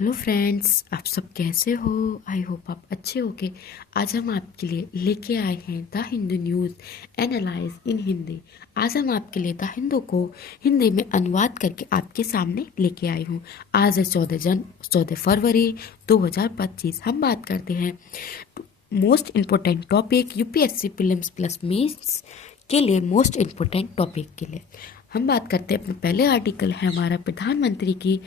Hello friends, आप सब कैसे हो। आई होप आप अच्छे होगे। आज हम आपके लिए लेके आए हैं द हिंदू न्यूज़ एनालाइज इन हिंदी। आज हम आपके लिए द हिंदू को हिंदी में अनुवाद करके आपके सामने लेके आई हूँ। आज है 14 फरवरी 2025। हम बात करते हैं most important topic UPSC prelims plus mains के लिए। मोस्ट इम्पोर्टेंट टॉपिक के लिए हम बात करते हैं। अपने पहले आर्टिकल है हमारा प्रधानमंत्री की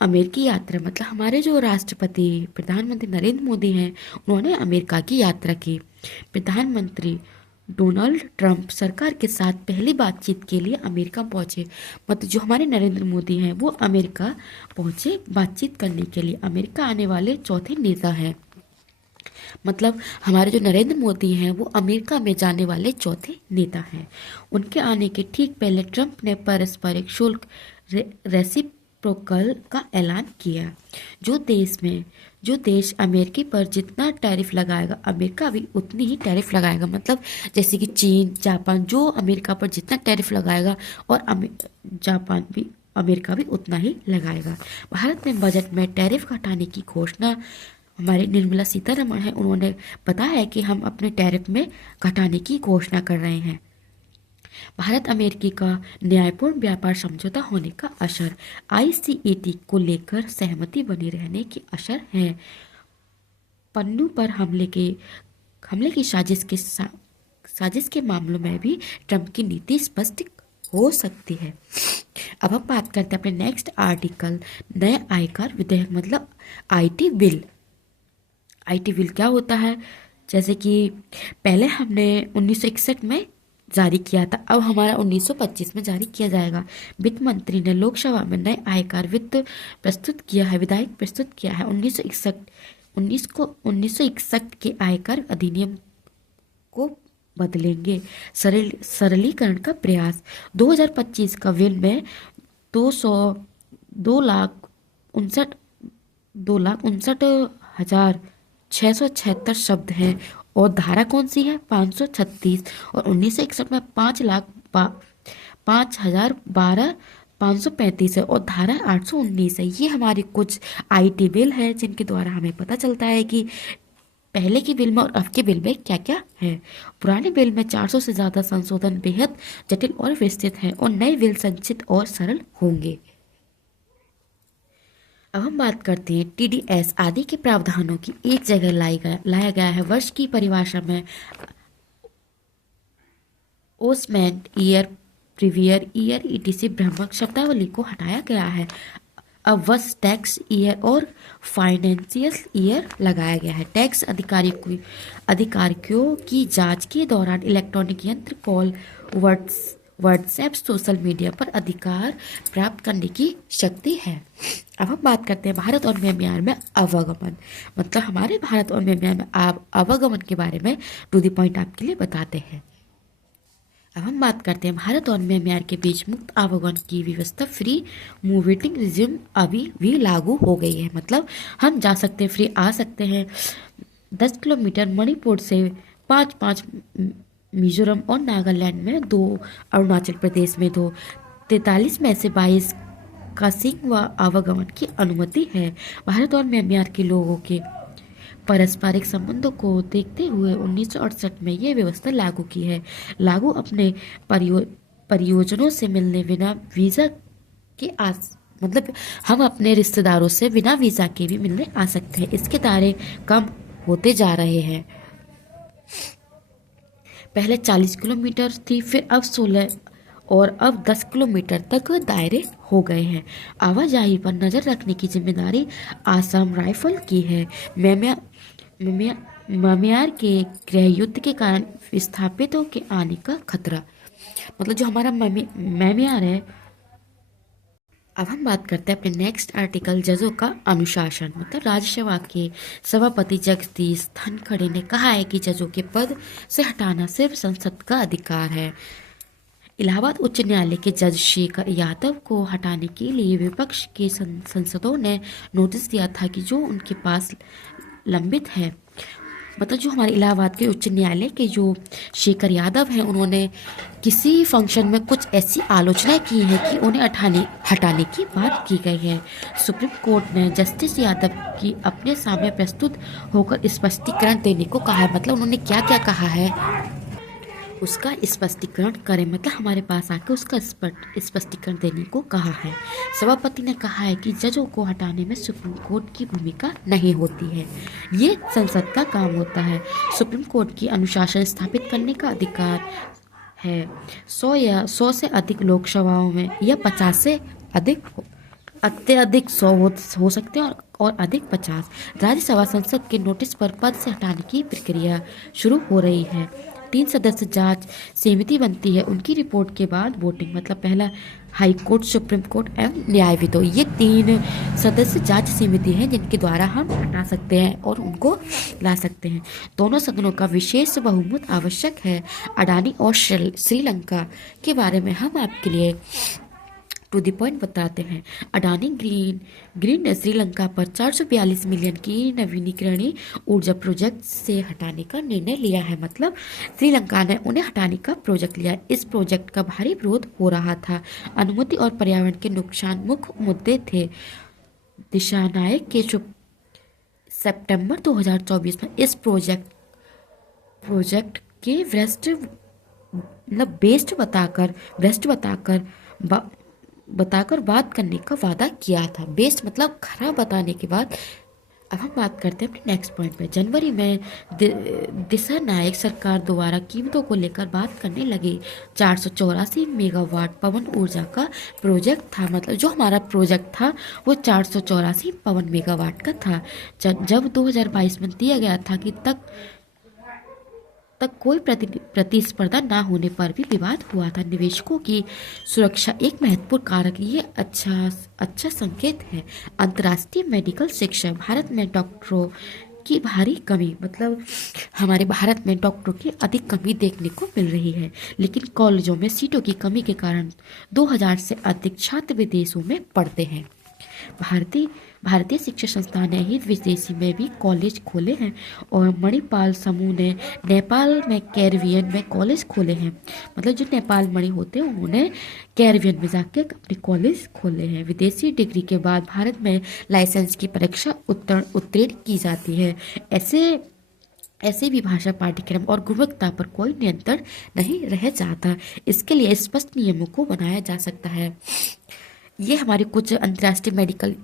अमेरिकी यात्रा। मतलब हमारे जो राष्ट्रपति प्रधानमंत्री नरेंद्र मोदी हैं, उन्होंने अमेरिका की यात्रा की। प्रधानमंत्री डोनाल्ड ट्रंप सरकार के साथ पहली बातचीत के लिए अमेरिका पहुंचे। मतलब जो हमारे नरेंद्र मोदी हैं वो अमेरिका पहुंचे बातचीत करने के लिए। अमेरिका आने वाले चौथे नेता हैं। मतलब हमारे जो नरेंद्र मोदी हैं वो अमेरिका में जाने वाले चौथे नेता हैं। उनके आने के ठीक पहले ट्रंप ने पारस्परिक शुल्क रेसिप्रोकल का ऐलान किया। जो देश अमेरिकी पर जितना टैरिफ लगाएगा, अमेरिका भी उतनी ही टैरिफ लगाएगा। मतलब जैसे कि चीन, जापान जो अमेरिका पर जितना टैरिफ लगाएगा और जापान भी अमेरिका भी उतना ही लगाएगा। भारत ने बजट में टैरिफ घटाने की घोषणा, हमारी निर्मला सीतारमण है, उन्होंने बताया है कि हम अपने टैरिफ में घटाने की घोषणा कर रहे हैं। भारत अमेरिकी का न्यायपूर्ण व्यापार समझौता होने का असर, आईसीईटी को लेकर सहमति बनी रहने की असर है। पन्नू पर हमले की साजिश के मामलों में भी ट्रंप की नीति स्पष्ट हो सकती है। अब हम बात करते हैं अपने नेक्स्ट आर्टिकल, नए आयकर विधेयक मतलब आईटी बिल। आईटी बिल क्या होता है? जैसे कि पहले हमने 1961 में जारी किया था, अब हमारा 1925 में जारी किया जाएगा। वित्त मंत्री ने लोकसभा में नए आयकर विधेयक प्रस्तुत किया है। 1961 के आयकर अधिनियम को बदलेंगे। सरलीकरण का प्रयास। 2025 का बिल में 200 2,59,676 शब्द हैं। और धारा कौन सी है? 536। और 1961 में 5,012 535 है। और धारा 819 है। ये हमारी कुछ आईटी बिल है जिनके द्वारा हमें पता चलता है कि पहले की बिल में और अब के बिल में क्या क्या है। पुराने बिल में 400 से ज़्यादा संशोधन बेहद जटिल और विस्तृत हैं और नए बिल संक्षिप्त और सरल होंगे। अब हम बात करते हैं टीडीएस आदि के प्रावधानों की एक जगह लाया गया है। वर्ष की परिभाषा में ओसमेंट ईयर, प्रीवियर ईयर, ईटीसी भ्रामक शब्दावली को हटाया गया है। अब बस टैक्स ईयर और फाइनेंशियल ईयर लगाया गया है। टैक्स अधिकारियों की जांच के दौरान इलेक्ट्रॉनिक यंत्र, कॉल, व्हाट्सएप, सोशल मीडिया पर अधिकार प्राप्त करने की शक्ति है। अब हम बात करते हैं भारत और म्यांमार में आवागमन। मतलब हमारे भारत और म्यांमार में आवागमन के बारे में टू द पॉइंट आपके लिए बताते हैं। अब हम बात करते हैं भारत और म्यांमार के बीच मुक्त आवागमन की व्यवस्था, फ्री मूविंग रिज्यूम अभी भी लागू हो गई है। मतलब हम जा सकते हैं, फ्री आ सकते हैं। 10 किलोमीटर मणिपुर से 5 मिजोरम और नागालैंड में 2, अरुणाचल प्रदेश में 2, 43 में से 22 का सिंह व आवागमन की अनुमति है। भारत और म्यांमार के लोगों के पारस्परिक संबंधों को देखते हुए 1968 में ये व्यवस्था लागू की है। लागू अपने परियोजनों से मिलने बिना वीज़ा के मतलब हम अपने रिश्तेदारों से बिना वीज़ा के भी मिलने आ सकते हैं। इसके दायरे कम होते जा रहे हैं। पहले 40 किलोमीटर थी, फिर अब 16 और अब 10 किलोमीटर तक दायरे हो गए हैं। आवाजाही पर नज़र रखने की जिम्मेदारी आसाम राइफल की है। म्यांमार के गृह युद्ध के कारण विस्थापितों के आने का खतरा। मतलब जो हमारा म्यांमार है। अब हम बात करते हैं अपने नेक्स्ट आर्टिकल, जजों का अनुशासन। मतलब राज्यसभा के सभापति जगदीश धनखड़ ने कहा है कि जजों के पद से हटाना सिर्फ संसद का अधिकार है। इलाहाबाद उच्च न्यायालय के जज शेखर यादव को हटाने के लिए विपक्ष के सांसदों ने नोटिस दिया था कि जो उनके पास लंबित है। मतलब जो हमारे इलाहाबाद के उच्च न्यायालय के जो शेखर यादव हैं, उन्होंने किसी फंक्शन में कुछ ऐसी आलोचना की है कि उन्हें हटाने की बात की गई है। सुप्रीम कोर्ट ने जस्टिस यादव की अपने सामने प्रस्तुत होकर स्पष्टीकरण देने को कहा है। मतलब उन्होंने क्या क्या कहा है उसका स्पष्टीकरण करें, मतलब हमारे पास आकर उसका स्पष्टीकरण देने को कहा है। सभापति ने कहा है कि जजों को हटाने में सुप्रीम कोर्ट की भूमिका नहीं होती है, ये संसद का काम होता है। सुप्रीम कोर्ट की अनुशासन स्थापित करने का अधिकार है। 100 से अधिक लोकसभाओं में या 50 से अधिक अत्यधिक 100 हो सकते हैं और अधिक 50। राज्यसभा संसद के नोटिस पर पद से हटाने की प्रक्रिया शुरू हो रही है। 3 सदस्य जांच समिति बनती है, उनकी रिपोर्ट के बाद वोटिंग, मतलब पहला हाई कोर्ट, सुप्रीम कोर्ट एवं न्यायविदो, ये 3 सदस्य जांच समिति हैं जिनके द्वारा हम हटा सकते हैं और उनको ला सकते हैं। दोनों सदनों का विशेष बहुमत आवश्यक है। अडानी और श्रीलंका के बारे में हम आपके लिए टू द पॉइंट बताते हैं। अडानी ग्रीन ने श्रीलंका पर 442 मिलियन की नवीनीकरणीय ऊर्जा प्रोजेक्ट से हटाने का निर्णय लिया है। मतलब श्रीलंका ने उन्हें हटाने का प्रोजेक्ट लिया। इस प्रोजेक्ट का भारी विरोध हो रहा था। अनुमति और पर्यावरण के नुकसान मुख्य मुद्दे थे। दिशानायक के सितंबर 2024 में इस प्रोजेक्ट के बताकर बात करने का वादा किया था। बेस्ट मतलब खराब बताने के बाद। अब हम बात करते हैं अपने नेक्स्ट पॉइंट पे। जनवरी में दिशा नायक सरकार द्वारा कीमतों को लेकर बात करने लगी। 484 मेगावाट पवन ऊर्जा का प्रोजेक्ट था। मतलब जो हमारा प्रोजेक्ट था वो 484 पवन मेगावाट का था। जब 2022 में दिया गया था कि तक कोई प्रतिस्पर्धा ना होने पर भी विवाद हुआ था। निवेशकों की सुरक्षा एक महत्वपूर्ण कारक, ये अच्छा संकेत है। अंतर्राष्ट्रीय मेडिकल शिक्षा, भारत में डॉक्टरों की भारी कमी, मतलब हमारे भारत में डॉक्टरों की अधिक कमी देखने को मिल रही है, लेकिन कॉलेजों में सीटों की कमी के कारण 2000 से अधिक छात्र विदेशों में पढ़ते हैं। भारतीय शिक्षा संस्थान ने ही विदेशी में भी कॉलेज खोले हैं और मणिपाल समूह ने नेपाल में कैरिबियन में कॉलेज खोले हैं। मतलब जो नेपाल मणि होते हैं उन्होंने कैरिबियन में जाके अपने कॉलेज खोले हैं। विदेशी डिग्री के बाद भारत में लाइसेंस की परीक्षा उत्तीर्ण की जाती है। ऐसे भी भाषा पाठ्यक्रम और गुणवत्ता पर कोई नियंत्रण नहीं रह जाता। इसके लिए स्पष्ट नियमों को बनाया जा सकता है। ये हमारे कुछ अंतर्राष्ट्रीय मेडिकल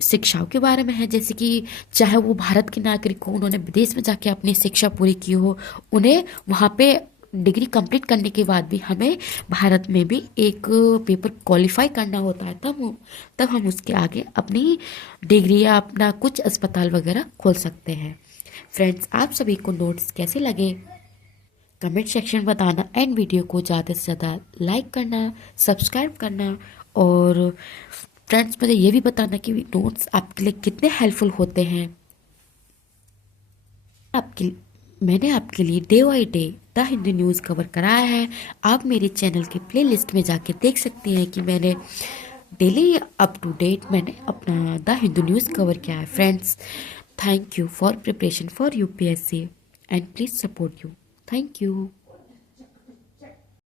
शिक्षाओं के बारे में है, जैसे कि चाहे वो भारत के नागरिक हो, उन्होंने विदेश में जाके अपनी शिक्षा पूरी की हो, उन्हें वहाँ पे डिग्री कंप्लीट करने के बाद भी हमें भारत में भी एक पेपर क्वालिफाई करना होता है, तब हम उसके आगे अपनी डिग्री या अपना कुछ अस्पताल वगैरह खोल सकते हैं। फ्रेंड्स, आप सभी को नोट्स कैसे लगे कमेंट सेक्शन बताना एंड वीडियो को ज़्यादा से ज़्यादा लाइक करना, सब्सक्राइब करना और फ्रेंड्स मुझे ये भी बताना कि नोट्स आपके लिए कितने हेल्पफुल होते हैं। मैंने आपके लिए day by day the Hindu news cover कराया है। आप मेरे चैनल के प्लेलिस्ट में जाके देख सकते हैं कि मैंने डेली अप टू डेट मैंने अपना द हिंदू न्यूज़ कवर किया है। Friends, thank you for preparation for UPSC and please support you. Thank you.